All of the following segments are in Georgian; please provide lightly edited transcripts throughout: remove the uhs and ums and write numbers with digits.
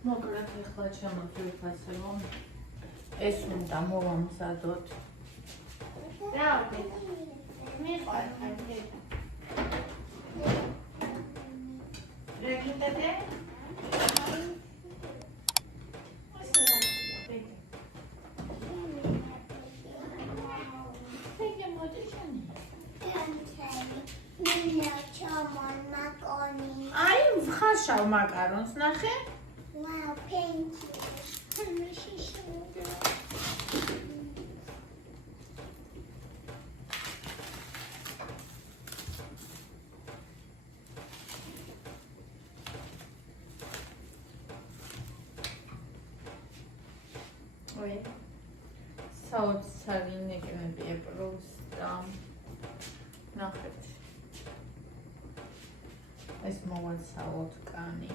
მოკლედ ახლა ჩამოვიდეთ ასე რომ ეს უნდა მოვამზადოთ. რა მიყვარხარ რეგიტადე აი ხაშავ მაკარონს ნახე? Wow, thank you. Oi. საოცარი ნეკნებია პროსტა. ნახეთ. ეს მოვაცალოთ კანი.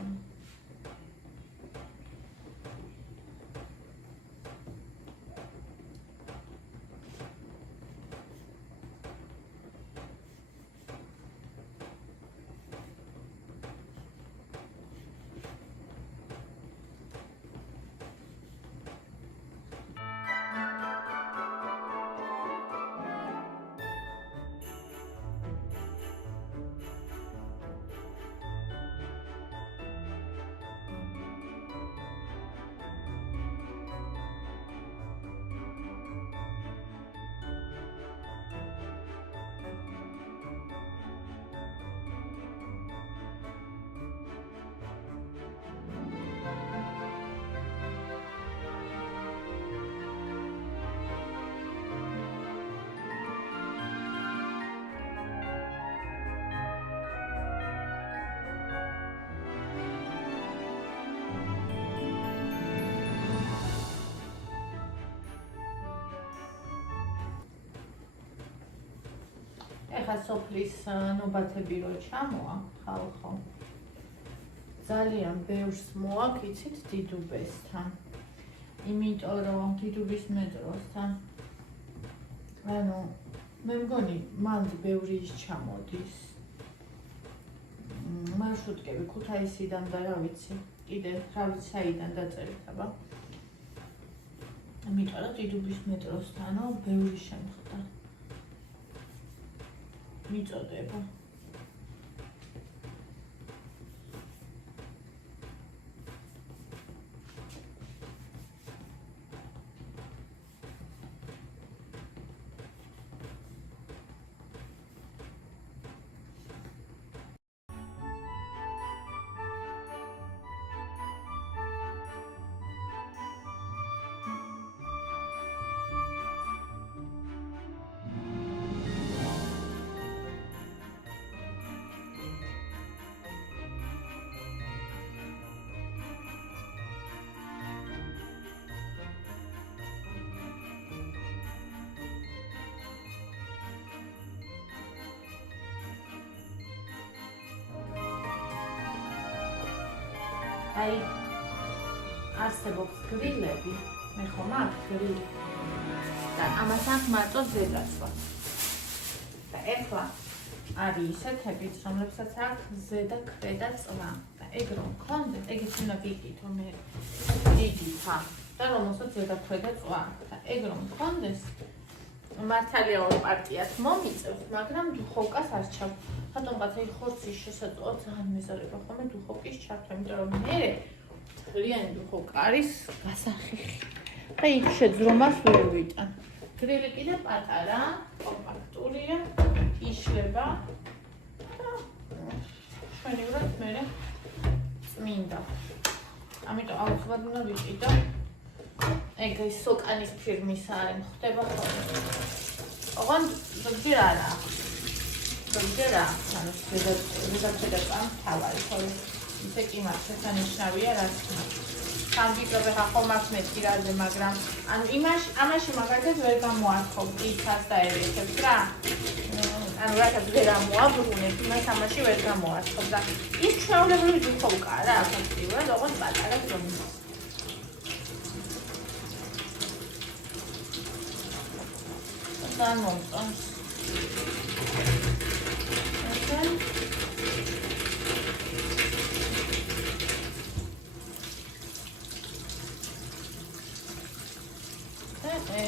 ეხა სოფლის ნობათები რო ჩამოა ხალხო ძალიან ბევრს მოაქვს იცით დიდუბესთან იმიტომ რომ დიდუბის მეტროსთან ანუ მე მგონი მანდ ბევრი ის ჩამოდის მარშრუტკები ქუთაისიდან და რა ვიცი კიდე რა ვიცი საიდან დაწერით აბა იმიტომ რომ დიდუბის მეტროსთანო ბევრი შემხდა მიწოდება აი არსებობს გრილები, მე ხომ აქ გრილი და ამას აქ მარტო ზედაცვა და ეხლა არის ისეთებიც, რომლებსაც აქ ზედა ქვედა წვა და ეგ რომ მქონდეთ, ეგ უნდა გიგითო მე იგითა და რომელსაც ზედა ქვედა წვა და ეგ რომ მქონდეს მართალია ორ პარტიას მომიწევს, მაგრამ დუხოვკას არ ჩავ რატომღაც აი ხორცის შესაძლოა ძალიან მეზარება ხოლმე დუხოვკის ჩართვა, იმიტომ რომ მე მთლიანი დუხოვკა არის გასახიხი და იქ შეძრომას ვერ ვიტან. გრილი კიდე პატარა, კომპაქტურია, იშლება და ჩვენივრად მე წმინდა. ამიტომ აუცილებლად უნდა ვიყიდო. ეგ ის სოკანის ფირმის არის, ხდება ხოლმე. ოღონდ ზოგჯერ არა. ზოგჯერ ანუ ზედაცვაც თავარი ხოლმე. ისე კი მას შესანიშნავია რაც სამგიტობე ხომ აქვს მეტირაზე, მაგრამ ანუ ამაში მაგალითად ვერ გამოაცხობ იქას და ერეთებს რა. ანუ რაღაც ვერ ამოაბრუნებ, იმას ამაში ვერ გამოაცხობ და ის ჩვეულებრივი დუხოვკაა რა, ფაქტიურად, ოღონდ პატარა ზომის. Vamos. ესე.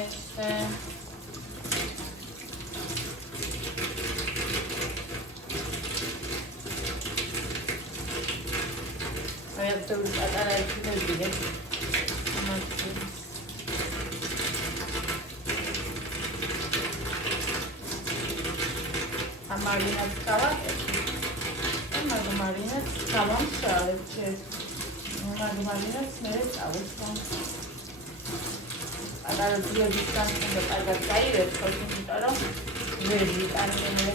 აი აქ თუ პატარა იქნება. ამაში. ამარინად გავაკეთე. მაგმარინად გავამშალებ ჩემს. მაგმარინად მე წავეცვალ. პატარა ძილების განხილვა კარგად გაირეცხო, იმიტომ რომ ვერ ვიტანე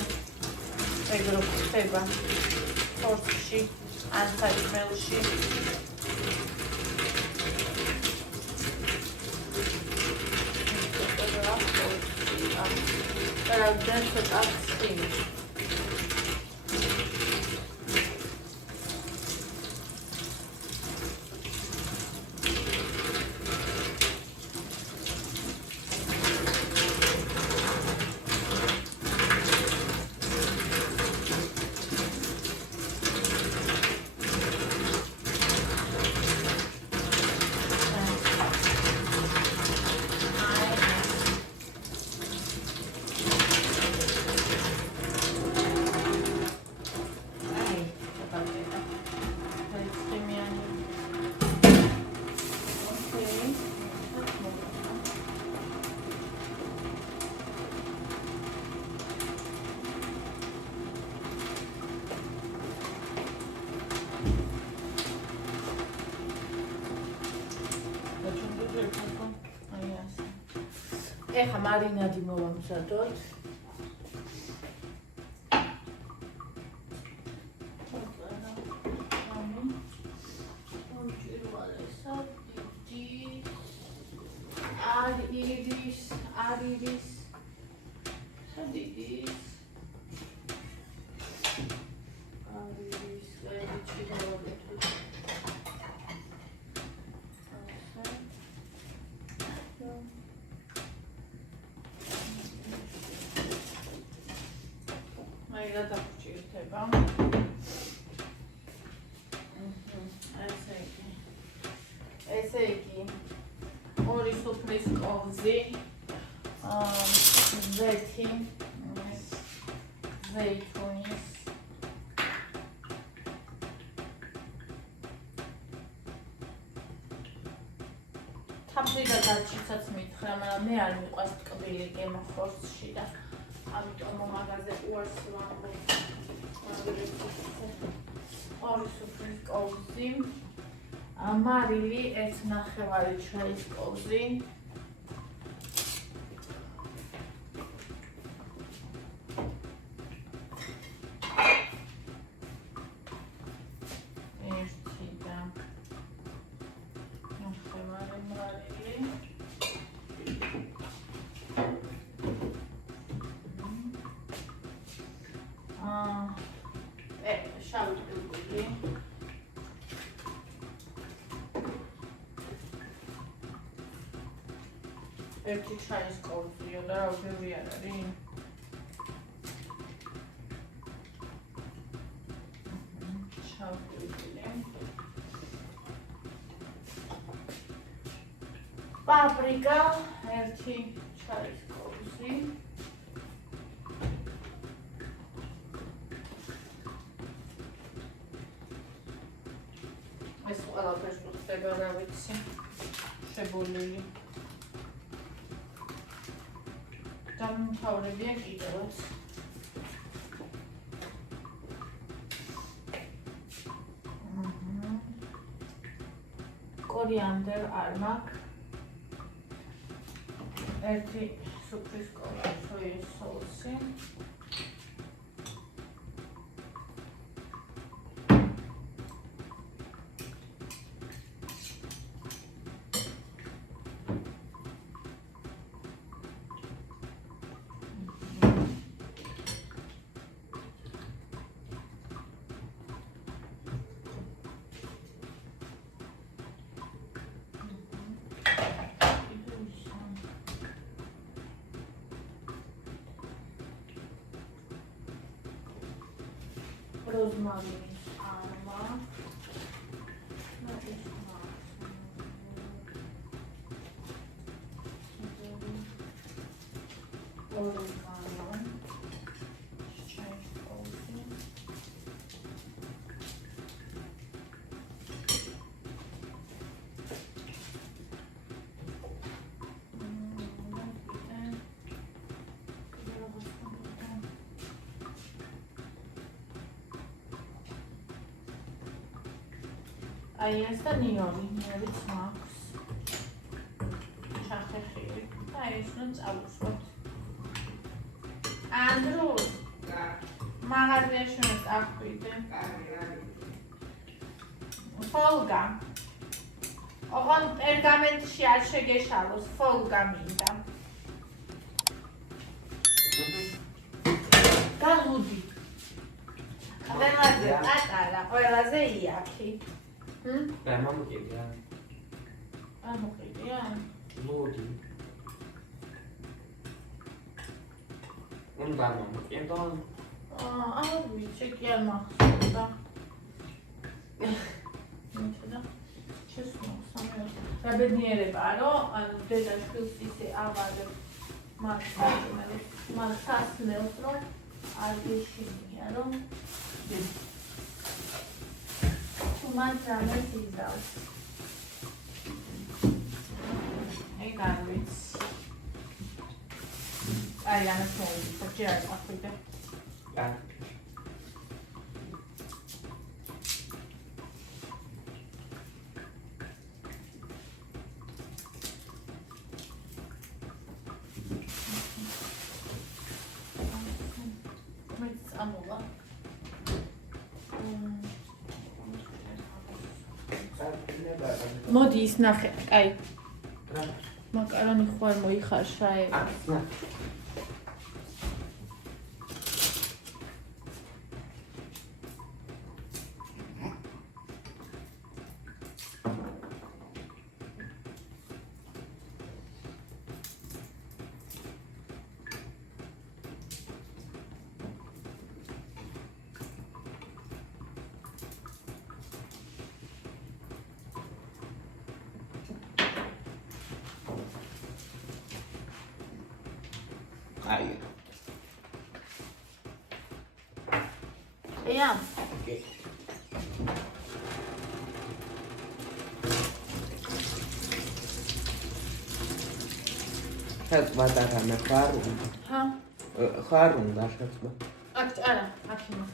ეგრო ხდება თორთში ან საჭმელში. Then put up steam. ეხა მარინადი მოვამზადოთ. Ariris. Sadiris. Ariris. Maila დაგვჭირდება. ესე იგი ორი სუფრის ყოფზი, ზეთი, ზეითუნის, თაფლიდა დაჩიცაც მითხრა, მაგრამ მე არ მიყვარს ტკბილი გემო ხორცში და ამიტომ მაგაზე უარს ვამბობ. ორი სუფრის ყოფზი, მარილი 1/9 ჩაის ყოფზი, შავი პილპილი, ერთი ჩაის ყოფზიო და რა ბევრი არ არის. შავი პილპილი, პაპრიკა, ერთი ჩაის ყოფზი, ეს ყველაფერს ხდება რა ვიცი, შებოლილი. დამთავრებია კიდევაც. კორიანდერ არ მაქვს. ერთი სუფრის ყოფა სოიის სოუსი. Rozmarin arma. ორგანო ჩაიხოვდი აი ეს და ნიორიც მაქვს ჩახეხილი და ეს ნუ წავუსვოთ ანდრუ მაღაზიაში უნდა წახვიდე ფოლგა ოღონ პერგამენტში არ შეგეშალოს ფოლგა მინდა გალუდი ყველაზე პატარა ყველაზე იაფი და მომკიდია. ამოყიდია? მოდი. უნდა მომკიდო. არ ვიცი, კი არ მახსოვდა. მითხრა, შესმოხსნა. რა ბედნიერებაა, რომ ანუ დედა შვილს ისე ავადებს მას სასმელს, რომ არ გეშინია, რომ მან რამეს იზავს. ეგ არ ვიცი. აი, ამას მოვიდა, ჯერ არ ახვიდე. და მეც ამოვა. მოდი ის ნახე, კაი. მაკარონი ხო არ მოიხარშა ეგ. აი. ია. ოკეი. ხება და მე ხარუნ. ჰა. ხარუნ და ხება. აქ არა, აქ იმას.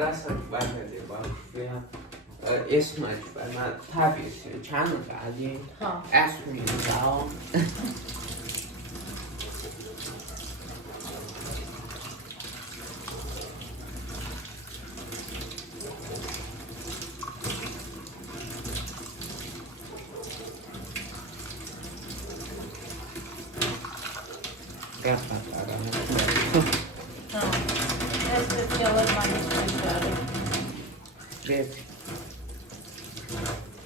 რასაც ვარდება ეს მაჩვენა თავის ჩანკალი ასვინდაო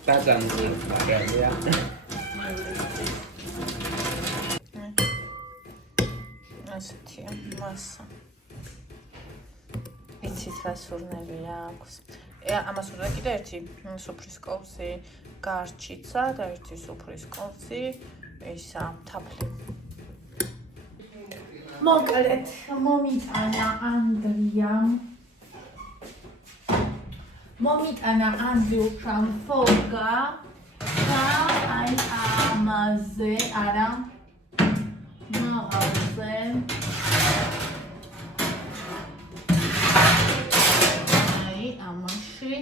დაგამგე მაგალია ასეთია მასა იცით რა სურნელი აქვს ამას უნდა კიდე ერთი სუფრის kovzi, გარჩიცა და ერთი სუფრის kovzi, ისა თაფლი. მოკლედ, მომიტანა ანდრიუსთან ფოლგა და აი ამაზე არა მაღალზე აი ამაში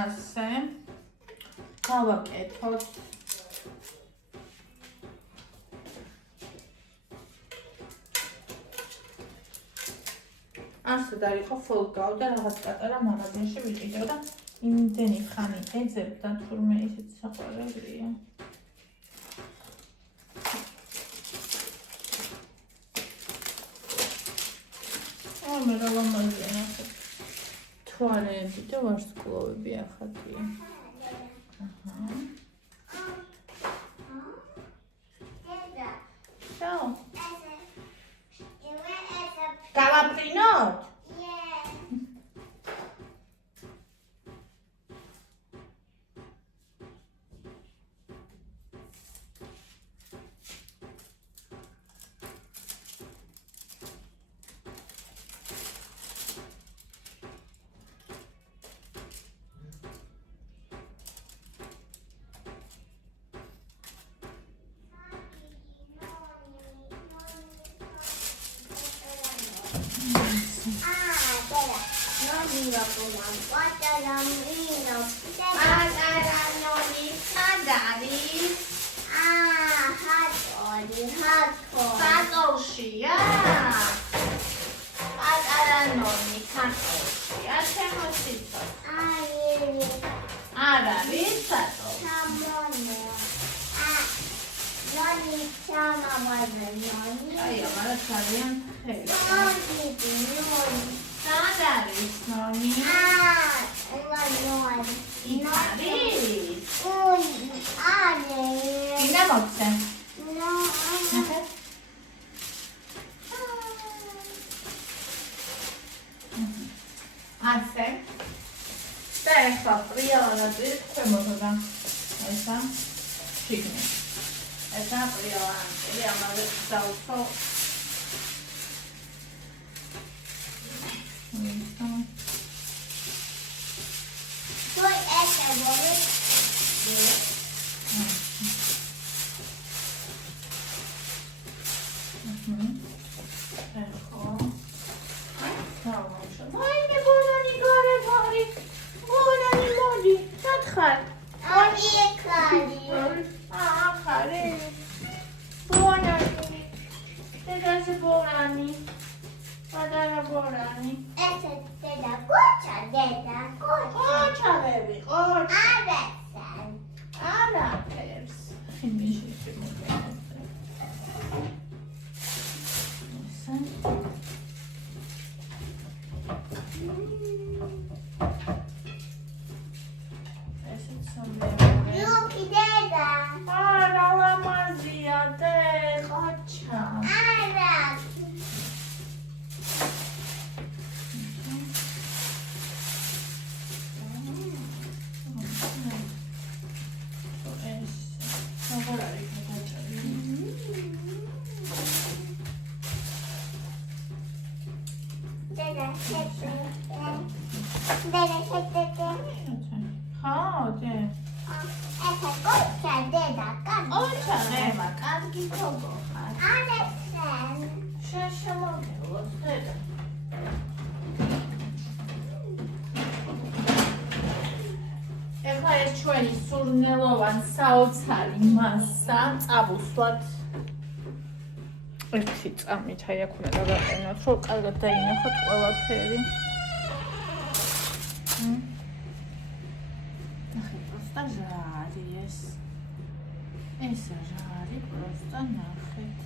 ასე გავაკეთოთ ასე დაიყო ფოლგაო და რაღაც პატარა მაღაზიაში ვიყიდო და იმდენი ხანი ეძებდა თურმე ისეთ საყვარელია. მე რა ლამაზია ნახე. თვალები და ვარსკვლავები ახალია. Ciao. Გავაპრინოთ? ერთი წამით აი აქ უნდა დავაყენოთ, რომ კარგად დაინახოთ ყველაფერი. ნახე, პროსტა რა არის ეს რა არის პროსტა ნახეთ.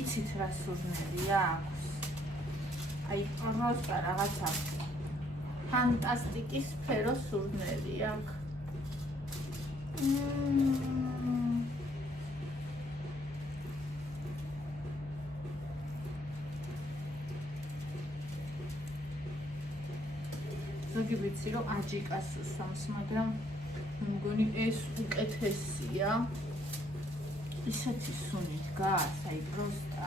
იცით რა სურნელი აქვს? აი პროსტა რაღაცა ფანტასტიკის სფერო სურნელი აქვს. შემდეგი ვიცი რომ აჯიკას უსვამს, მაგრამ მგონი ეს უკეთესია. ისეთი სუნი დგას, აი პროსტა.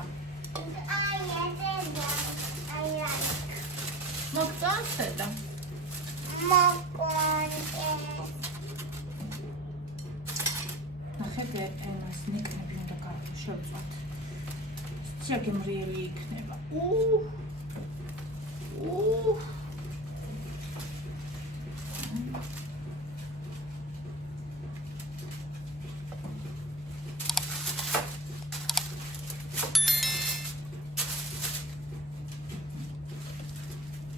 მოგწონს და ნახეთ ენას ნიკნები უნდა შევწვათ. შეგემრიელი იქნება.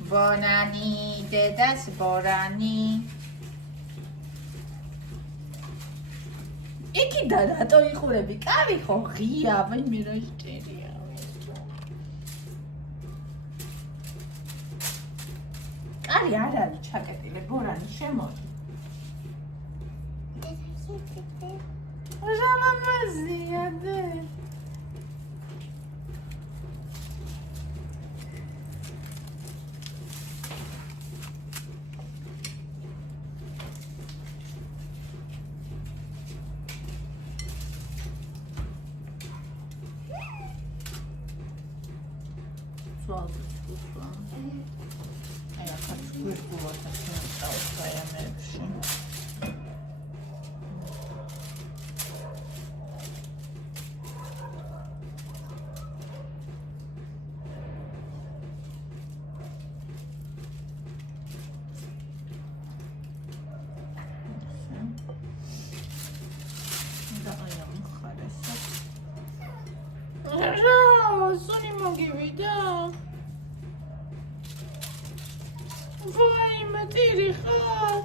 ბონანი, დედას ბორანი. იქიდან რატო იხურები? კარი ხო ღია, ვაი მე რა შეჭერია. კარი არ არის ჩაკეტილი, ბორანი შემოდი. რა მამაზია დე. სუნი მოგივიდა. ვაი, მატირი ხარ.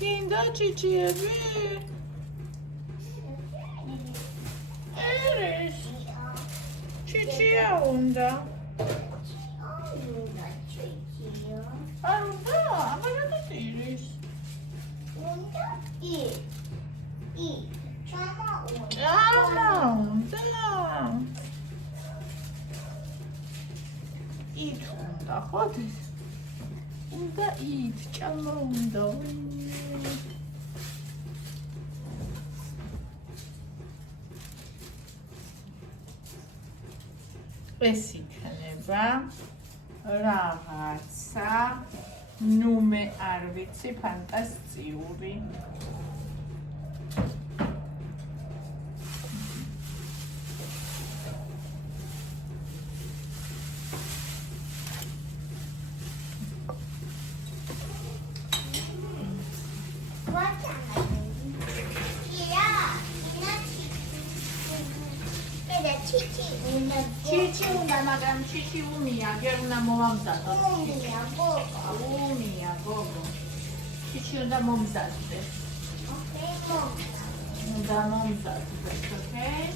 გინდა ჩიჩიები? ერის. ჩიჩია უნდა. არ უნდა, აბა რა ტირის? უნდა ჭამა უნდა. ით უნდა, ხოდის? უნდა ით, ჭამა უნდა. ეს იქნება რაღაცა, ნუ მე არ ვიცი, ფანტასტიკური. ჩიჩი უნდა, მაგრამ ჩიჩი უმია, გერ უნდა მომამზადო. უმია, გოგო. ჩიჩი უნდა მომზადდეს. უნდა მომზადდეს, ოკეი?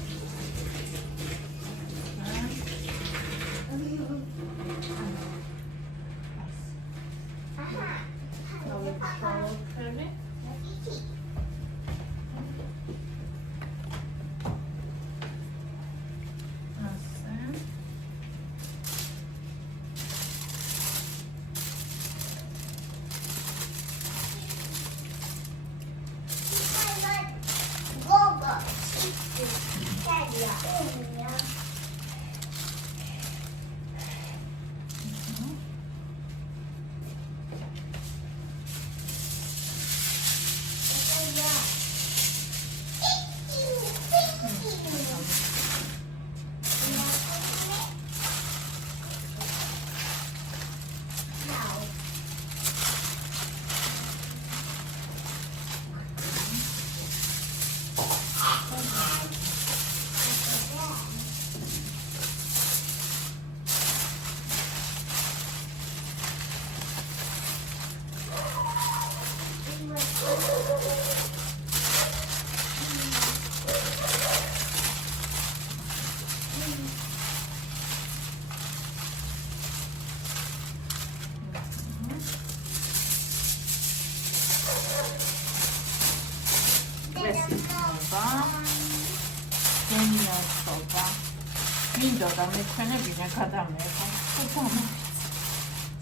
მინდოდა მე ჩვენებინა გადამეღო.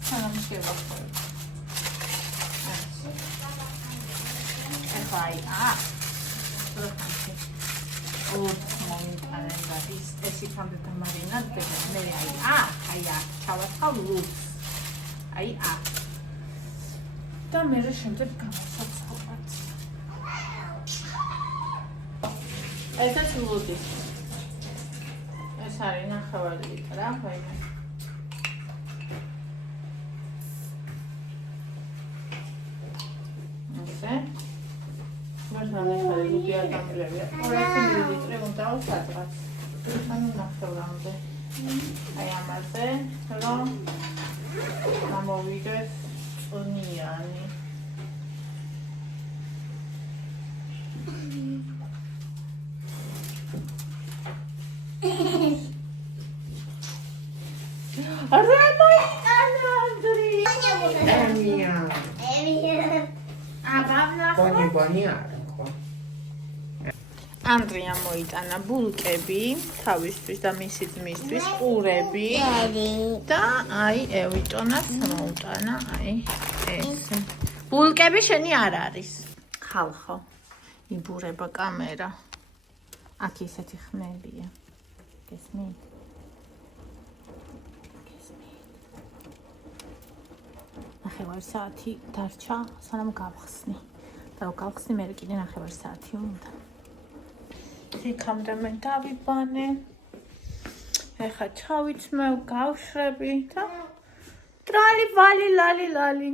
სანამ შევახო. აი მომიტანენ და ეს იქამდე დამარინადდება მე აი ჩავაწყავ ლუქს აი და მე შემდეგ გამოსაცხობად ესეც ლუდის ეს არის 9 ლიტრი რა ვაიმე მართალი ხარი ლუდი არ გამძლევია 200 მილილიტრი უნდა სადღაც ანუ 9-მდე აი ამაზე რომ გამოვიდეს წონიანი ანდრია მოიტანა ბულკები თავისთვის და მისი ძმისთვის ყურები და აი ევიტონას მოუტანა აი ეს ბულკები შენი არ არის ხალხო იბურება კამერა აქ ისეთი ხმებია გესმით ნახევარ საათი დარჩა სანამ გავხსნი და გავხსნი მე კიდე ნახევარ საათი უნდა იქამდე მე დავიბანე ეხა ჩავიცმევ გავშრები და ტრალი ვალი ლალი ლალი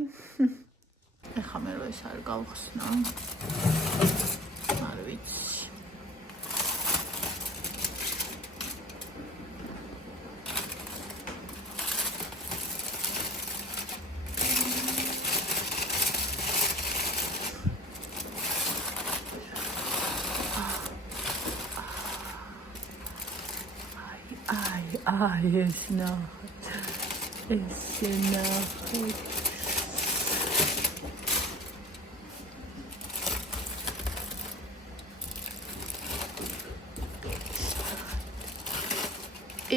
ეხა მე რო ეს არ გავხსნა არ ვიცი აი ეს ნახეთ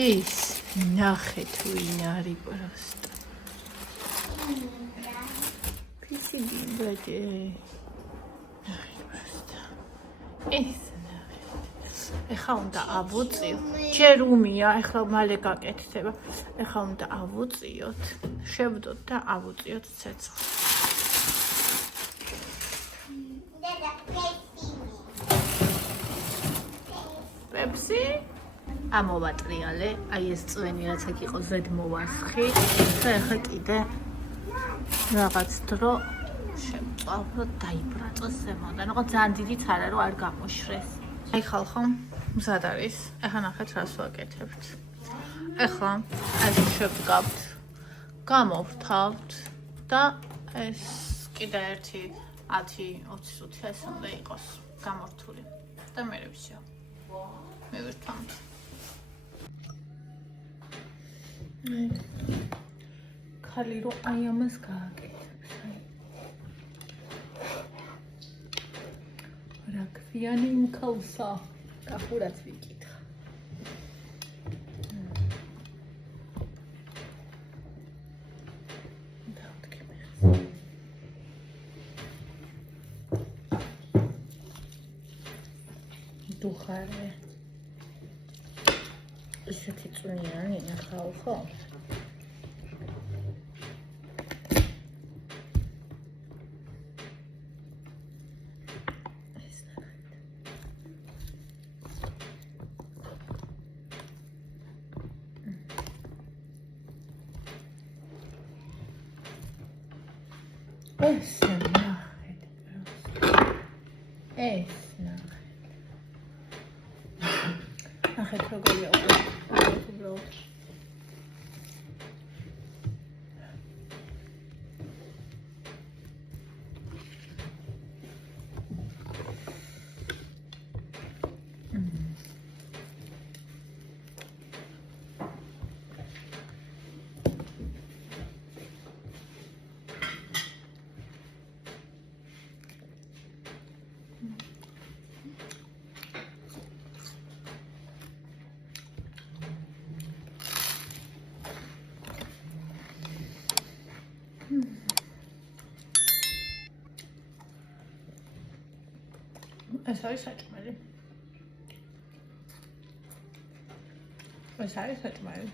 ეს ნახეთ ვინ არის პროსტა პისიდი ბაჭე ნახეთ პროსტა ეს ეხლა უნდა ავუწიო ჯერ უმია ეხლა მალე გაკეთდება ეხლა უნდა ავუწიოთ შევდოთ და ავუწიოთ ცეცხლს პეპსი ამოვატრიალე აი ეს წვენი რაც აქ იყო ზედ მოვასხი და ეხლა კიდე რაღაც დრო შევწავ და დაიბრაწოს ზემოდან რაღაც ძალიან დიდიც არა რომ არ გამოშრეს აი ხალხო მზად არის ეხლა ნახეთ რას ვაკეთებთ ეხლა ეს შევდგავთ გამოვთავთ და ეს კიდე ერთი 10-20 წუთი ეს უნდა იყოს გამორთული და მე ვისო მივირთვამთ ხალი რომ აი ამას გააკეთებს აი რა ქვიანი იმქავსა კახურად ვიკითხა დუხარე ისეთი წვნიანი ნახავ ეს ნახეთ ეს ნახეთ როგორია უბრალოდ ეს არის საჭმელი. ეს არის საჭმელი.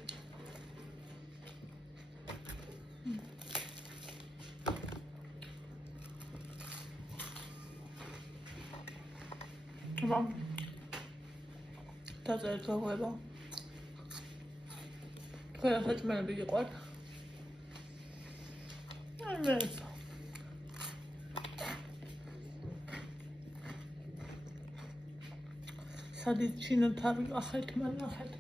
Mam. Dazel trochę. Teraz saçmalama bir yukarı. Evet. Sadece Çin'in tabi ahit man ahit.